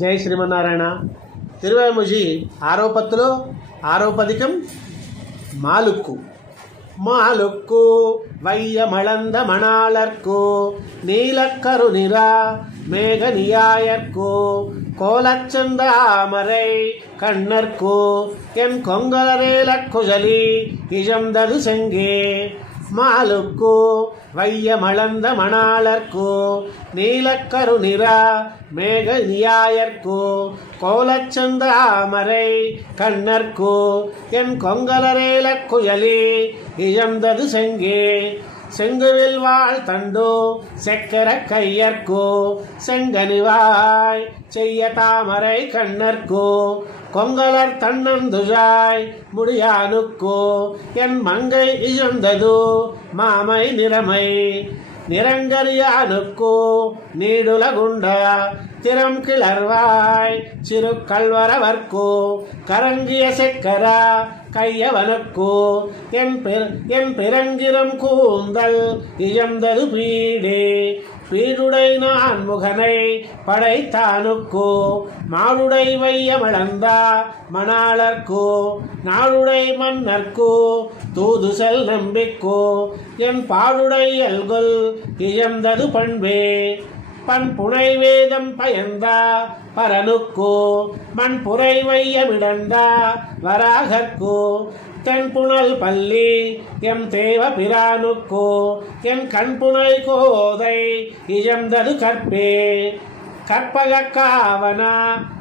జై శ్రీమన్నారాయణ. తిరువేముజి ఆరో పత్తులో ఆరో పదికం మాలుక్కు. மாலுக்கு வையமளந்த மணாளர்க்கு நீலக்கரு நிறா மேகனியாயர்க்கு கோலச்சந்தாமரை கண்ணர்க்கு என் கொங்கலரேலக்குஜலி இஜம்தது செங்கே. மாலுக்கு வையமளந்த மணாளர்க்கு நீலக்கரு நிறா மேகனியாயர்க்கு கோலச்சந்தாமரை கண்ணர்க்கு என் கொங்கலரேலக்குஜலி இஜம்தது செங்கே. செங்குவில் வாழ் தண்டு செக்கர கையர்க்கு செங்கனிவாய் செய்ய தாமரை கண்ணர்க்கு கொங்கலர் தன்னந்துஜாய் முடியானுக்கு என் மங்கை இஜந்தது மாமை நிறமை. நிறங்கரியானுக்கு நீடுலகுண்ட திறம் கிளர்வாய் சிறு கல்வரவர்க்கு கரங்கிய செக்கர கையவனுக்கு என் பிறங்கிறம் கூந்தல் இஜந்தது பீடே. பீடுடை நான் முகனை படைத்தானுக்கு மாடுடை வையமளந்த மணாளர்க்கு நாடுடை மன்னர்க்கு தூதுசல் நம்பிக்கு என் பாடுடை அல்கொல் இஜந்தது பண்பே. பண்புனை வேதம் பயந்த பரனுக்கு மண்புரை வையமிடந்த வராகர்க்கு தென்புணல் பள்ளி எம் தேவ பிரானுக்கு என் கண்புனை கோதை இஜந்தது கற்பே. கற்பக காவன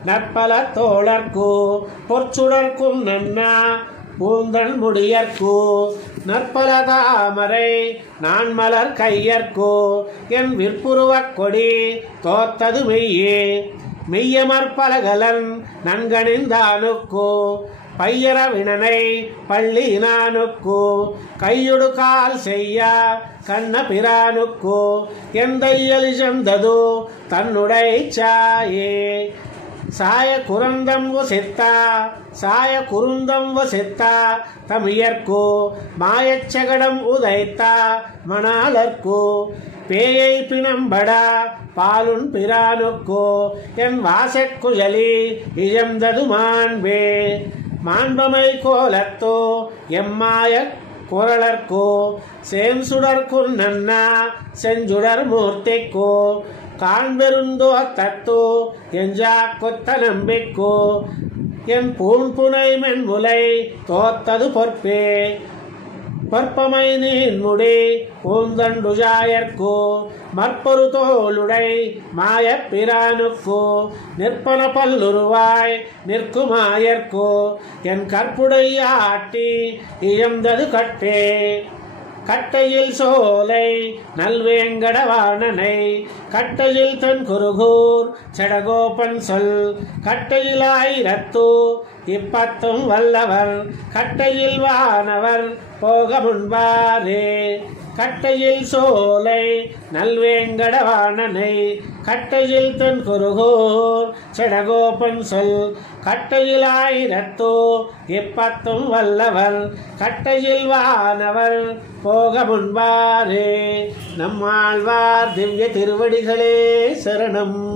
நற்பல தோழர்க்கு பொற்சுடர்க்கும் நன்னா பூந்தன் முடியர்க்கு நற்பல தாமரை நான் மலர் கையர்க்கு என் விற்புருவக் கொடி தோத்தது மெய்யே. மெய்யமற்பலகலன் நன்கணிந்தானுக்கு பையர வினனை பள்ளியினானுக்கு கையுடு கால் செய்ய கண்ண பிரானுக்கு எந்தையலிஜந்தது தன்னுடை சாயே. சாய குரந்தம் வசித்தா சாய குருந்தம் வசித்தா தமியர்க்கு மாயச்சகடம் உதைத்த மணாளர்க்கு பேயை பிணம்படா பாலுன் பிரானுக்கு என் வாசக்குஜலி இஜந்தது மாண்பே. மாண்பமை கோலத்தோ எம்மாய குரலர்க்கு சேம்சுடர்க்கு நன்னா செஞ்சுடர் மூர்த்திக்கு காண்பெருந்தோ தத்து எஞ்சா கொத்த நம்பிக்கு என் பூண்புனை மென்முலை தோத்தது பொற்பே. பற்பமை நீன்முடி பூந்தண்டுஜாயர்க்கு மற்பொரு தோளுடை மாயப் பிரானுக்கு நிற்பன பல்லுருவாய் நிற்குமாயர்க்கு என் கற்புடை ஆட்டி இழந்தது கட்டே. கட்டையில் சோலை நல்வேங்கடவாணனை கட்டையில் தன் குருகூர் செடகோபன் சொல் கட்டையில் ஆயிரத்து இப்பத்தும் வல்லவர் கட்டையில் வானவர் போக முன்பாரே. கட்டையில் சோலை நல்வேங்கடவாணனை கட்டையில் தன் குருகூர் செடகோபன் சொல் கட்டையில் ஆயிரத்து இப்பத்தும் வல்லவர் கட்டையில் வானவர் போக முன்பாரே. நம்மாழ்வார் திவ்ய திருவடிகளே சரணம்.